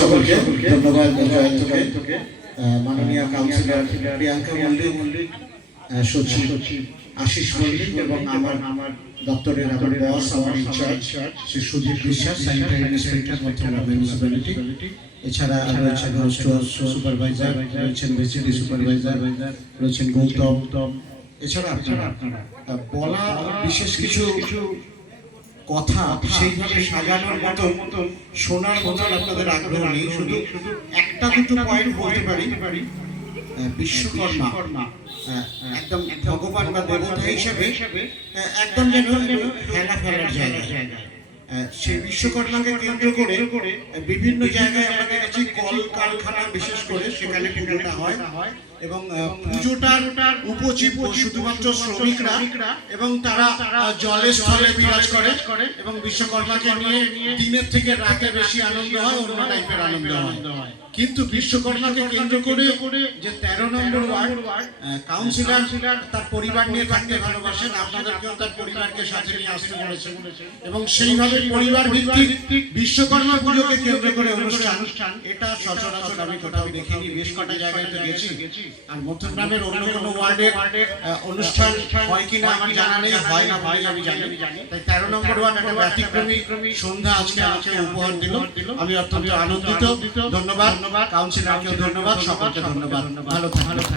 সকলকে ধন্যবাদ জয়ন্তকে মাননীয় কাউন্সিলর প্রিয়াঙ্কা মল্লিক সচিব আশিস মল্লিক এবং আমার দপ্তরের আমার বস আমার ইনচার্জ শ্রী সুদীপ বিশ্বাস স্যানিটারি ইন্সপেক্টর মধ্যমগ্রাম মিউনিসিপ্যালিটি এছাড়া রয়েছেন স্টোর সুপারভাইজার রয়েছেন ভিসিডি সুপারভাইজার রয়েছেন গৌতম এছাড়া আপনারা বলা বিশেষ কিছু কথা সেইভাবে সাজানোর মতো শোনার মতো আপনাদের আগ্রহ নেই শুধু একটা দুটো পয়েন্ট বলতে পারি বিশ্বকর্মা একদম ভগবান বা দেবতা হিসেবে একদম যেন ফেলার জায়গা সেই বিশ্বকর্মাকে কেন্দ্র করে বিভিন্ন জায়গায় আমরা দেখেছি কল কারখানা বিশেষ করে সেখানে পুজোটা হয় এবং পুজোটার উপজীব্য শুধুমাত্র শ্রমিকরা এবং তারা জলে স্থলে বিরাজ করে এবং বিশ্বকর্মাকে নিয়ে দিনের থেকে রাতে বেশি আনন্দ হয় অন্য টাইপের আনন্দ হয় কিন্তু বিশ্বকর্মাকে কেন্দ্র করে যে 13 নম্বর ওয়ার্ড কাউন্সিলর তার পরিবার নিয়ে থাকতে ভালোবাসেন আপনাদেরকেও তার পরিবারকে সাথে নিয়ে আসতে বলেছেন এবং সেইভাবে পরিবার ভিত্তিক বিশ্বকর্মা পুজোকে কেন্দ্র করে অনুষ্ঠান এটা সচরাচর আমি কোথাও দেখিনি বেশ কটা জায়গায় তো গেছি আর মধ্যমগ্রামের অন্য কোনো ওয়ার্ডে অনুষ্ঠান হয় কিনা আমার জানা নেই হয় না ভাই আমি জানি তাই 13 নম্বর ওয়ার্ড একটা ব্যতিক্রমী সন্ধ্যা আজকে আমাকে উপহার দিল আমি অত্যন্ত আনন্দিত ধন্যবাদ কাউন্সিলরকে ধন্যবাদ সকলকে ধন্যবাদ ভালো থাকুন